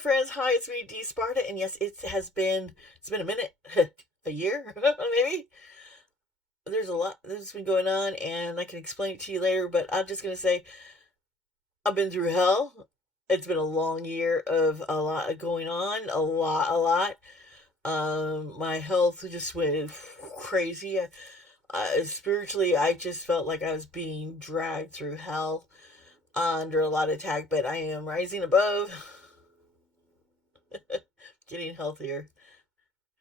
friends. Hi, it's me, Dee Sparta, and yes, it's been a minute, a year, maybe. There's a lot that's been going on, and I can explain it to you later. But I'm just gonna say I've been through hell. It's been a long year of a lot going on, a lot. My health just went crazy. Spiritually, I just felt like I was being dragged through hell under a lot of attack. But I am rising above, getting healthier,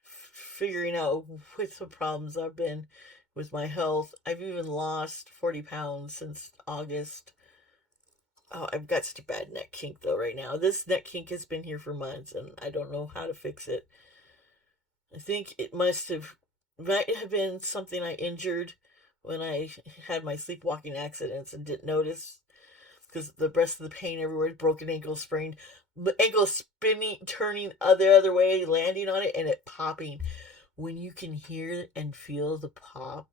figuring out what the problems I've been with my health. I've even lost 40 pounds since August. Oh, I've got such a bad neck kink though right now. This neck kink has been here for months and I don't know how to fix it. I think it might have been something I injured when I had my sleepwalking accidents and didn't notice because the rest of the pain everywhere, broken ankle, sprained ankle, spinning, turning the other way, landing on it, and it popping. When you can hear and feel the pop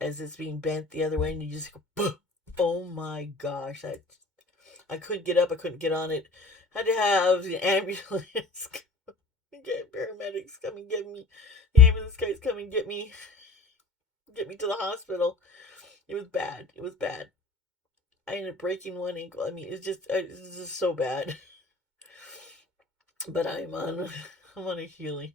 as it's being bent the other way, and you just go, "Bah!" Oh my gosh! I couldn't get up. I couldn't get on it. Had to have the ambulance, get paramedics come and get me. The ambulance guys come and get me to the hospital. It was bad. It was bad. I ended up breaking one ankle. I mean, it's just so bad. But I'm on a healing.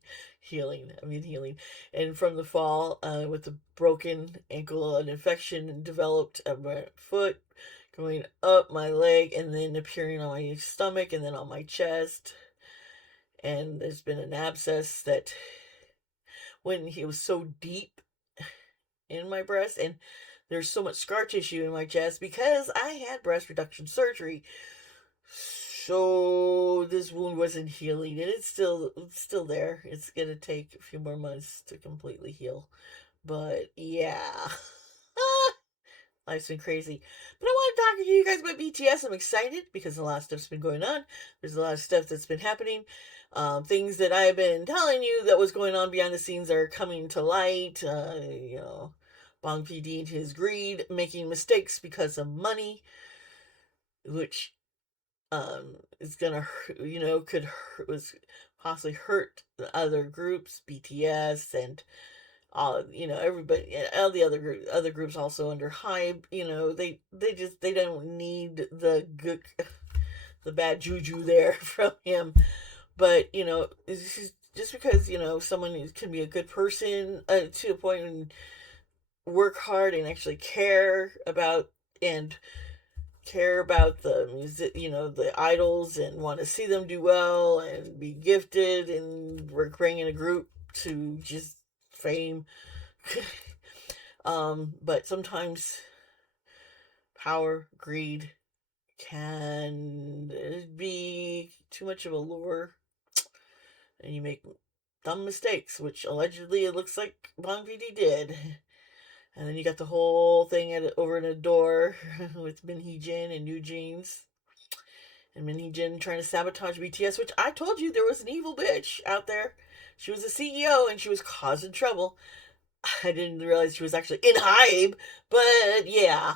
I mean healing. And from the fall, with the broken ankle, an infection developed at my foot, going up my leg, and then appearing on my stomach, and then on my chest. And there's been an abscess that when he was so deep in my breast, and there's so much scar tissue in my chest because I had breast reduction surgery. So this wound wasn't healing, and it's still there. It's gonna take a few more months to completely heal, but yeah, life's been crazy. But I want to talk to you guys about BTS. I'm excited because a lot of stuff's been going on. There's a lot of stuff that's been happening. Things that I've been telling you that was going on behind the scenes are coming to light. Bong PD and his greed, making mistakes because of money, which is gonna could hurt, was possibly hurt the other groups, BTS and all everybody, all the other groups also under hype. They don't need the good, the bad juju there from him. But it's just because someone can be a good person to a point and work hard and actually and care about the music, the idols, and want to see them do well and be gifted and we're bringing a group to just fame. But sometimes power, greed can be too much of a lure and you make dumb mistakes, which allegedly it looks like Bon VD did. And then you got the whole thing over in a door with Minhee Jin and New Jeans. And Minhee Jin trying to sabotage BTS, which I told you there was an evil bitch out there. She was a CEO and she was causing trouble. I didn't realize she was actually in Hybe, but yeah.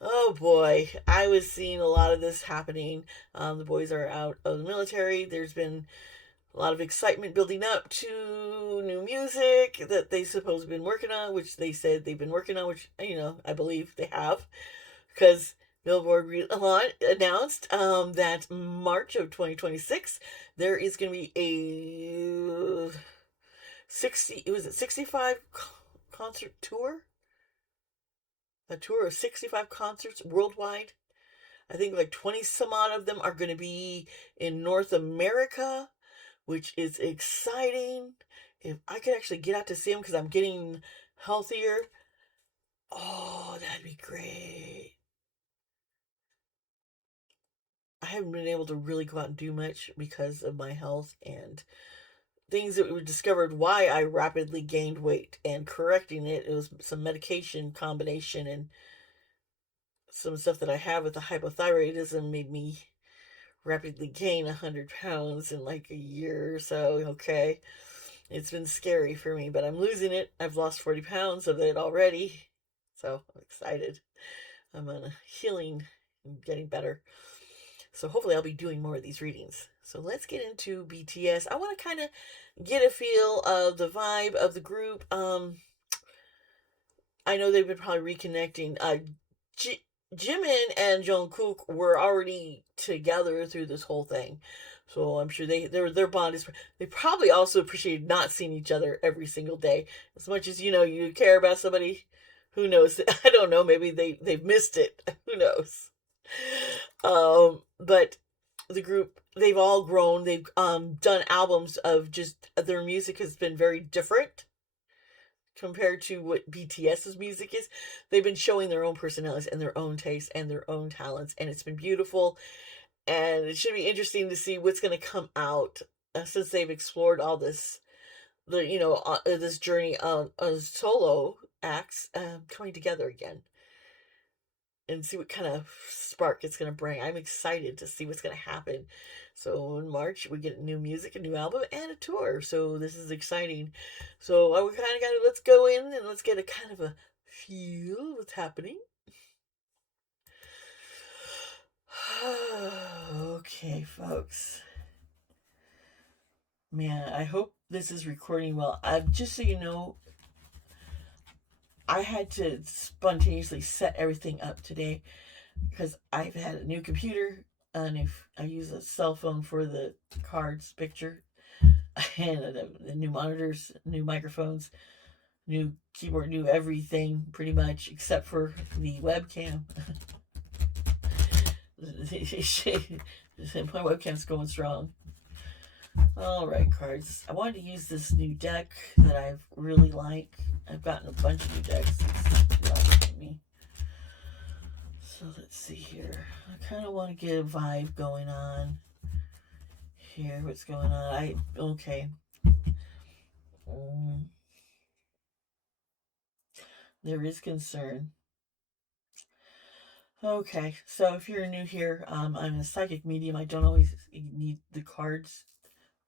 Oh boy, I was seeing a lot of this happening. The boys are out of the military. There's been a lot of excitement building up to new music that they supposed to have been working on, which they said they've been working on, which I believe they have, because Billboard announced that March of 2026 there is going to be a 65 concert tour, a tour of 65 concerts worldwide. I think like 20 some odd of them are going to be in North America, which is exciting. If I could actually get out to see them because I'm getting healthier, oh, that'd be great. I haven't been able to really go out and do much because of my health and things that were discovered why I rapidly gained weight and correcting it. It was some medication combination and some stuff that I have with the hypothyroidism made me rapidly gain 100 pounds in like a year or so. Okay. It's been scary for me, but I'm losing it. I've lost 40 pounds of it already. So I'm excited. I'm on a healing and getting better. So hopefully I'll be doing more of these readings. So let's get into BTS. I want to kind of get a feel of the vibe of the group. I know they've been probably reconnecting. J- Jimin and Jungkook were already together through this whole thing, so I'm sure their bond is. They probably also appreciate not seeing each other every single day as much as you care about somebody. Who knows? I don't know. Maybe they've missed it. Who knows? But the group, they've all grown. They've done albums of just their music has been very different compared to what BTS's music is. They've been showing their own personalities and their own tastes and their own talents, and it's been beautiful. And it should be interesting to see what's going to come out since they've explored all this, this journey of solo acts coming together again, and see what kind of spark it's going to bring. I'm excited to see what's going to happen. So in March, we get new music, a new album, and a tour. So this is exciting. So we kind of got to let's go in and let's get a kind of a feel of what's happening. Okay, folks. Man, I hope this is recording well. Just so you know, I had to spontaneously set everything up today because I've had a new computer, and if I use a cell phone for the cards picture, and the new monitors, new microphones, new keyboard, new everything pretty much except for the webcam. My webcam's going strong. All right, cards. I wanted to use this new deck that I really like. I've gotten a bunch of new decks. Me. So let's see here. I kind of want to get a vibe going on here. What's going on? Okay. Um, there is concern. Okay, so if you're new here, I'm a psychic medium. I don't always need the cards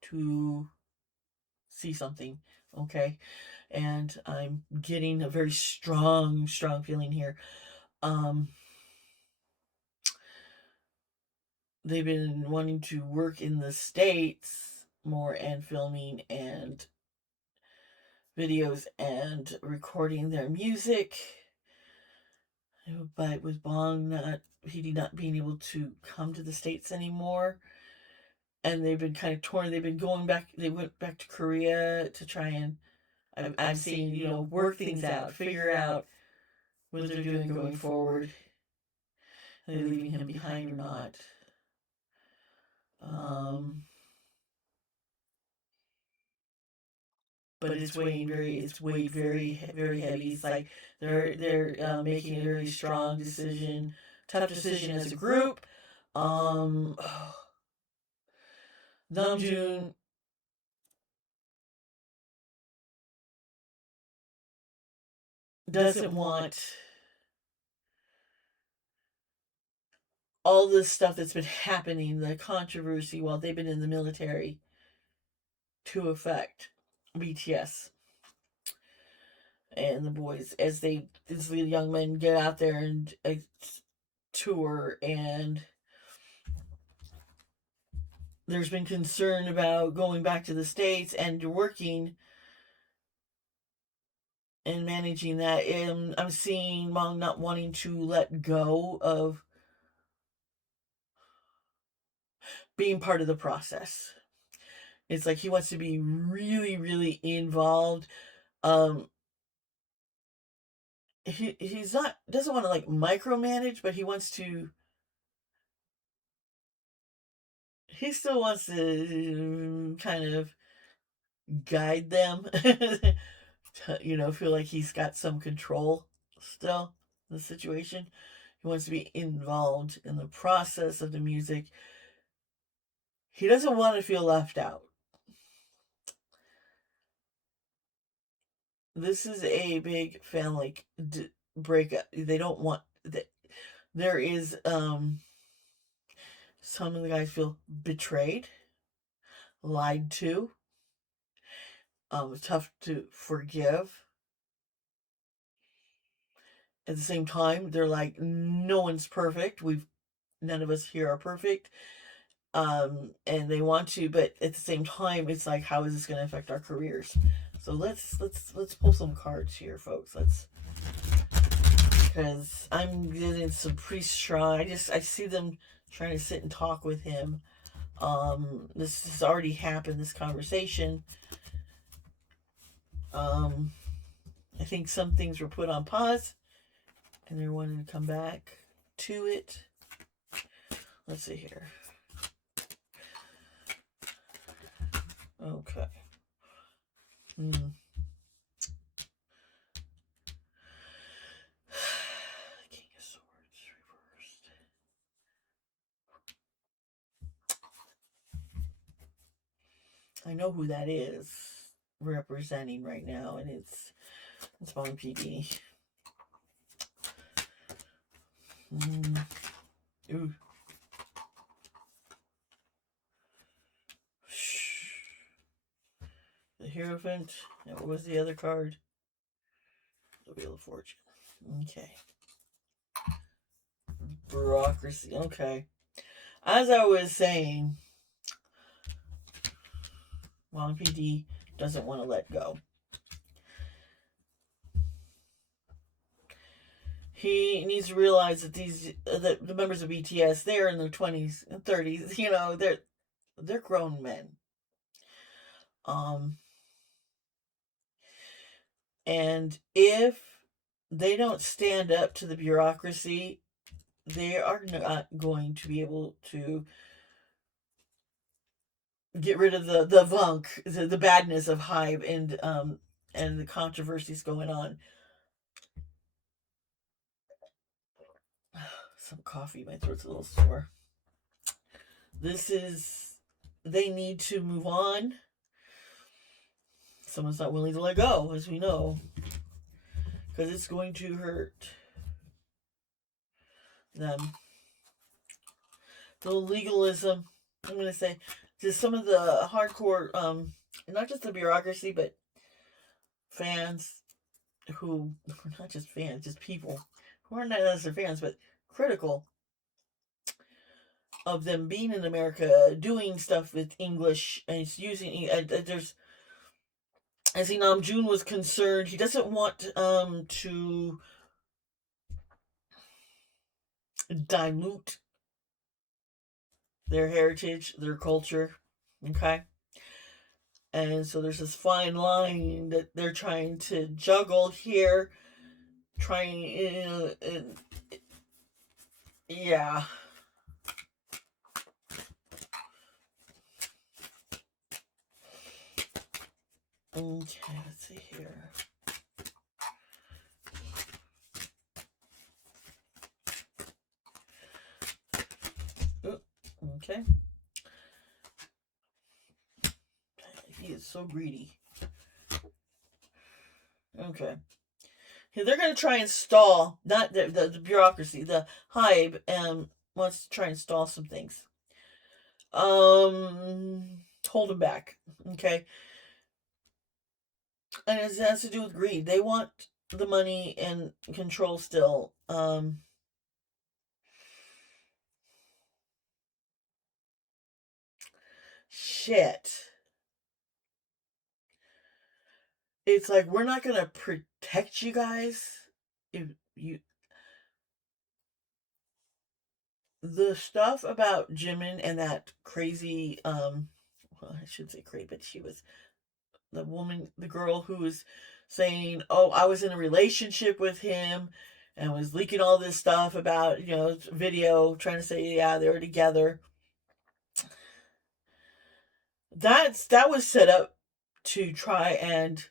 to see something. Okay, and I'm getting a very strong feeling here. Um, they've been wanting to work in the States more and filming and videos and recording their music. But with Bong not being able to come to the States anymore, and they've been kind of torn. They've been going back. They went back to Korea to try and I'm seeing work things out, figure out what they're doing going forward. Are they leaving him behind or not? Um, but it's weighed very heavy. It's like they're making a very strong decision, tough decision as a group. Um, Namjoon doesn't want all this stuff that's been happening, the controversy while they've been in the military, to affect BTS and the boys as the young men get out there and tour. And there's been concern about going back to the States and working and managing that. And I'm seeing Mong not wanting to let go of being part of the process. It's like he wants to be really, really involved. Um, he's not doesn't want to like micromanage, but he still wants to kind of guide them. Feel like he's got some control still in the situation. He wants to be involved in the process of the music. He doesn't want to feel left out. This is a big family breakup. They don't want that. There is some of the guys feel betrayed, lied to. Tough to forgive. At the same time, they're like, no one's perfect. none of us here are perfect. And they want to, but at the same time, it's like, how is this going to affect our careers? So let's pull some cards here, folks. Let's, because I'm getting some pretty strong. I see them trying to sit and talk with him. This has already happened. This conversation. I think some things were put on pause, and they're wanting to come back to it. Let's see here. Okay. King of Swords reversed. I know who that is representing right now, and it's Spawn PD. Ooh. The Hierophant. And what was the other card? The Wheel of Fortune. Okay. Bureaucracy. Okay. As I was saying, Spawn PD doesn't want to let go. He needs to realize that the members of BTS, they're in their 20s and 30s. You know, they're grown men. And if they don't stand up to the bureaucracy, they are not going to be able to get rid of the vunk, the badness of Hive, and the controversies going on. Some coffee, my throat's a little sore. They need to move on. Someone's not willing to let go, as we know, because it's going to hurt them. The legalism, I'm going to say, just some of the hardcore, not just the bureaucracy, but fans who, not just fans, just people who are not necessarily fans, but critical of them being in America, doing stuff with English, and it's using, there's, as June was concerned, he doesn't want to dilute their heritage, their culture, okay? And so there's this fine line that they're trying to juggle here, yeah. Okay, let's see here. Ooh, okay. He is so greedy. Okay. They're going to try and stall, not the bureaucracy, the Hive, wants to try and stall some things. Hold them back. Okay. And it has to do with greed. They want the money and control still. Shit. It's like, we're not going to protect you guys if you... The stuff about Jimin and that crazy, well, I shouldn't say crazy, but she was the girl who was saying, oh, I was in a relationship with him, and was leaking all this stuff about, video, trying to say, yeah, they were together. That was set up to try, and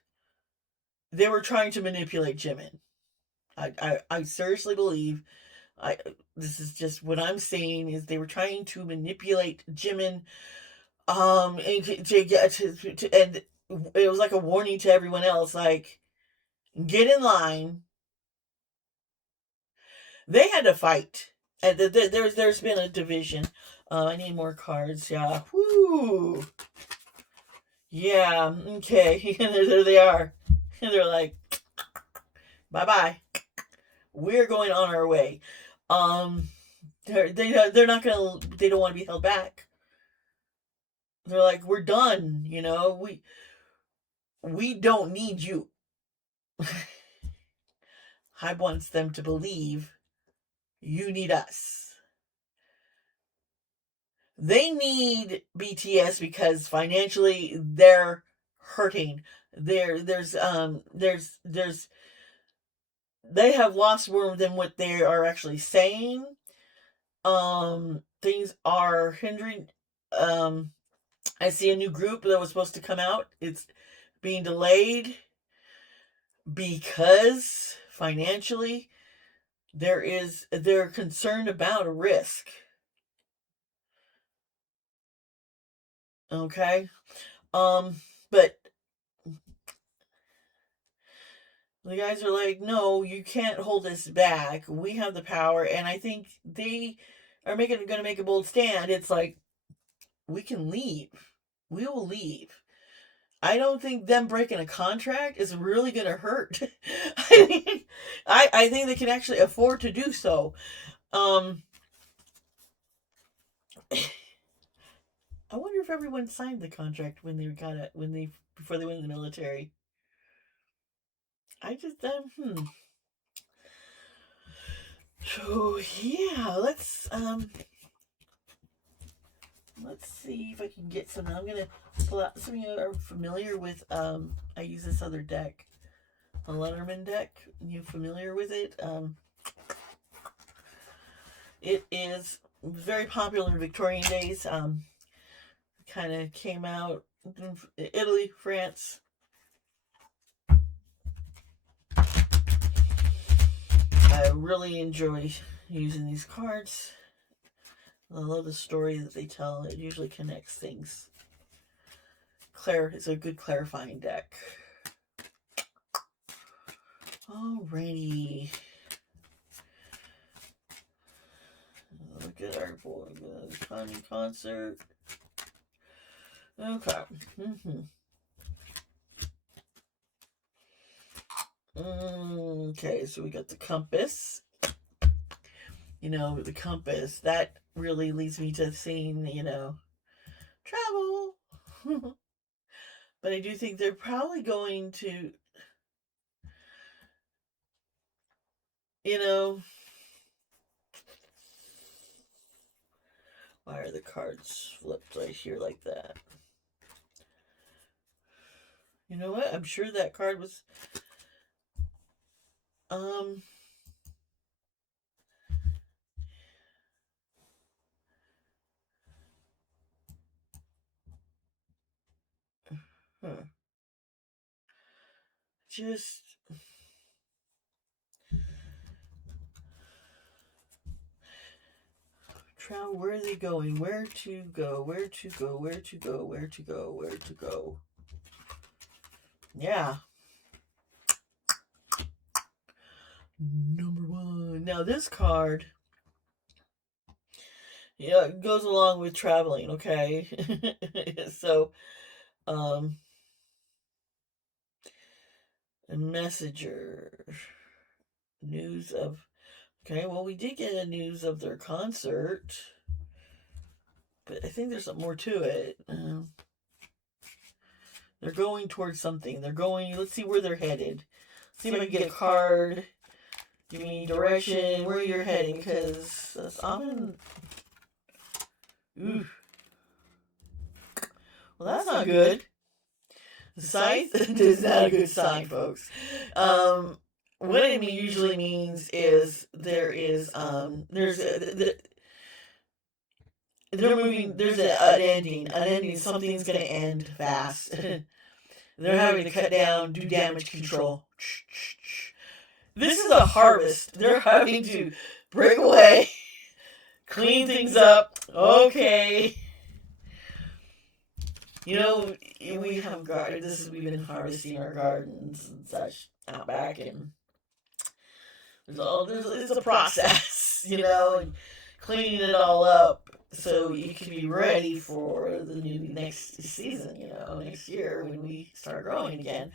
they were trying to manipulate Jimin. I seriously believe, this is just what I'm saying, is they were trying to manipulate Jimin, and and it was like a warning to everyone else, like, get in line. They had to fight, and there's been a division. I need more cards. Yeah, whoo, yeah, okay. There they are. And they're like, bye bye. We're going on our way. They're not gonna. They don't want to be held back. They're like, we're done. We don't need you. Hype wants them to believe you need us. They need BTS because financially they're hurting. There's they have lost more than what they are actually saying. Things are hindering. I see a new group that was supposed to come out. It's being delayed because financially they're concerned about a risk. Okay. But the guys are like, no, you can't hold us back. We have the power, and I think they are going to make a bold stand. It's like, we can leave. We will leave. I don't think them breaking a contract is really going to hurt. I mean, I think they can actually afford to do so. I wonder if everyone signed the contract when they got it before they went in the military. I just So yeah, let's see if I can get some. I'm gonna pull out some of you are familiar with. I use this other deck, a Lenormand deck. You familiar with it? It is very popular in Victorian days. Kind of came out in Italy, France. I really enjoy using these cards. I love the story that they tell. It usually connects things. It's a good clarifying deck. Alrighty. Look at our boy. Conning concert. Okay. Okay, so we got the compass. The compass, that really leads me to seeing, travel. But I do think they're probably going to, why are the cards flipped right here like that? You know what? I'm sure that card was, just travel. Where are they going? Where to go? Where to go? Where to go? Where to go? Where to go? Yeah. Number 1. Now this card, yeah, it goes along with traveling. Okay. So, a messenger. News of. Okay, well, we did get a news of their concert, but I think there's some more to it. They're going towards something. Let's see where they're headed. See if I can get a card. Give me direction, where you're heading, because that's often. Ooh. Well, that's not good. The scythe is not a good sign, folks. What it usually means is they're moving. There's an ending. Something's going to end fast. They're having to cut down, do damage control. This is a harvest. They're having to break away, clean things up. Okay. We have we've been harvesting our gardens and such out back, and it's a process, and cleaning it all up so you can be ready for the next season, next year when we start growing again.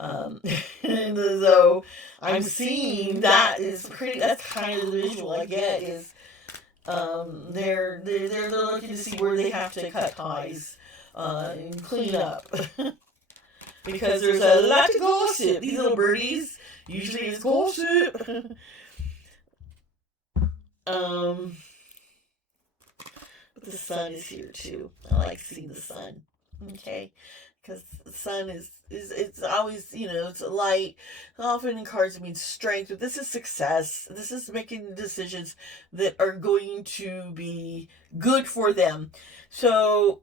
And so I'm seeing that's kind of the visual I get is They're looking to see where they have to cut ties, and clean up. Because there's a lot of gossip. These little birdies usually is gossip. um, but the sun is here too. I like seeing the sun. Okay, because the sun is it's always, it's a light. Often in cards it means strength, but this is success. This is making decisions that are going to be good for them. So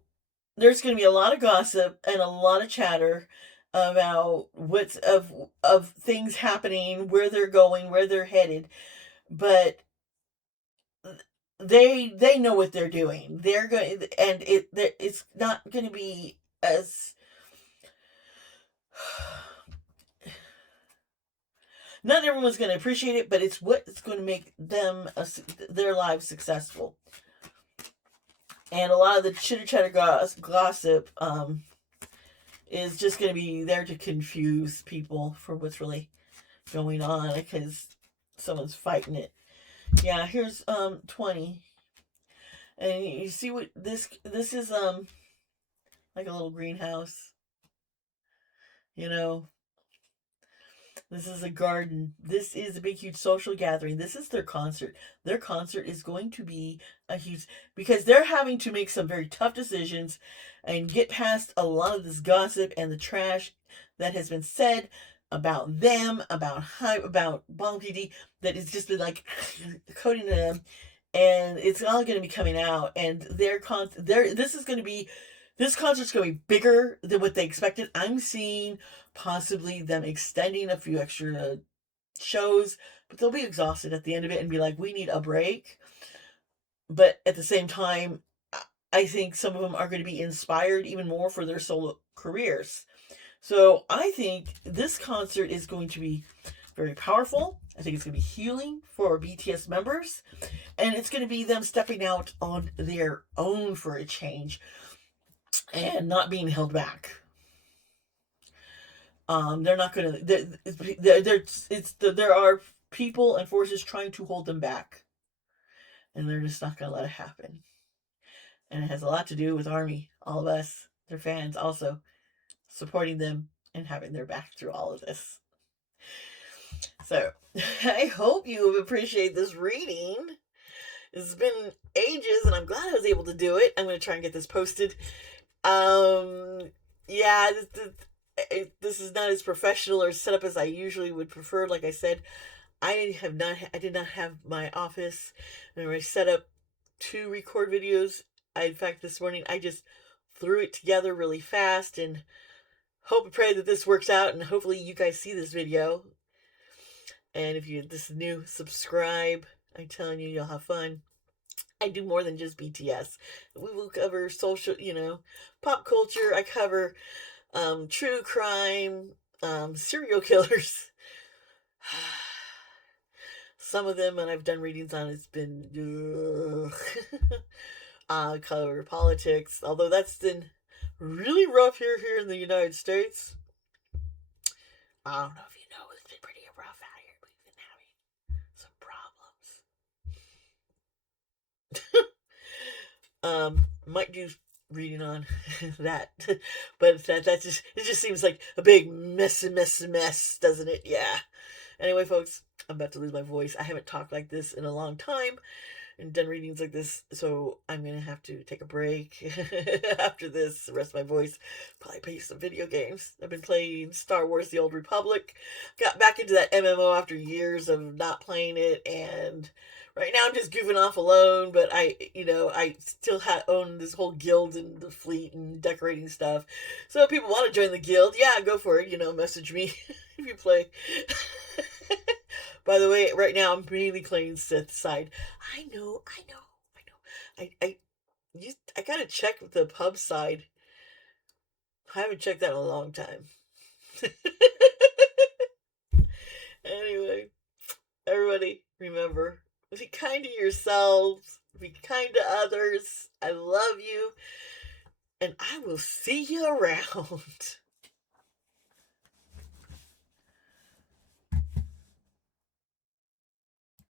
there's going to be a lot of gossip and a lot of chatter about what's of things happening, where they're going, where they're headed, but they know what they're doing. They're going, and it's not going to be as not everyone's going to appreciate it, but it's what's going to make them their lives successful. And a lot of the chitter chatter gossip is just going to be there to confuse people for what's really going on, because someone's fighting it. Yeah, here's 20. And you see what this is, like a little greenhouse. You know, this is a garden. This is a big, huge social gathering. This is their concert. Their concert is going to be a huge, because they're having to make some very tough decisions and get past a lot of this gossip and the trash that has been said about them, about hype, about Bon PD, that has just been like coating them, and it's all going to be coming out. And this is going to be, this concert's going to be bigger than what they expected. I'm seeing possibly them extending a few extra shows, but they'll be exhausted at the end of it and be like, we need a break. But at the same time, I think some of them are going to be inspired even more for their solo careers. So I think this concert is going to be very powerful. I think it's going to be healing for BTS members. And it's going to be them stepping out on their own for a change and not being held back. They're not going to. There are people and forces trying to hold them back, and they're just not going to let it happen. And it has a lot to do with Army, all of us, their fans, also supporting them and having their back through all of this. So I hope you appreciate this reading. It's been ages, and I'm glad I was able to do it. I'm going to try and get this posted. Yeah, this is not as professional or set up as I usually would prefer. Like I said, I did not have my office and I set up to record videos. In fact, this morning I just threw it together really fast and hope and pray that this works out, and hopefully you guys see this video. And if this is new, subscribe. I'm telling you, you'll have fun. I do more than just BTS. We will cover social, pop culture. I cover true crime, serial killers. Some of them, and I've done readings on, it's been cover politics, although that's been really rough here in the United States. I don't know if you know, it's been pretty rough out here. We've been having some problems. Might do reading on that, but that just, it just seems like a big mess, doesn't it? Yeah. Anyway, folks, I'm about to lose my voice. I haven't talked like this in a long time and done readings like this, so I'm gonna have to take a break after this. The rest of my voice, probably play some video games. I've been playing Star Wars: The Old Republic. Got back into that MMO after years of not playing it, and right now I'm just goofing off alone. But I still own this whole guild and the fleet and decorating stuff. So if people want to join the guild, yeah, go for it. Message me if you play. By the way, right now I'm mainly playing Sith side. I know. I gotta check the pub side. I haven't checked that in a long time. Anyway, everybody, remember, be kind to yourselves, be kind to others. I love you, and I will see you around.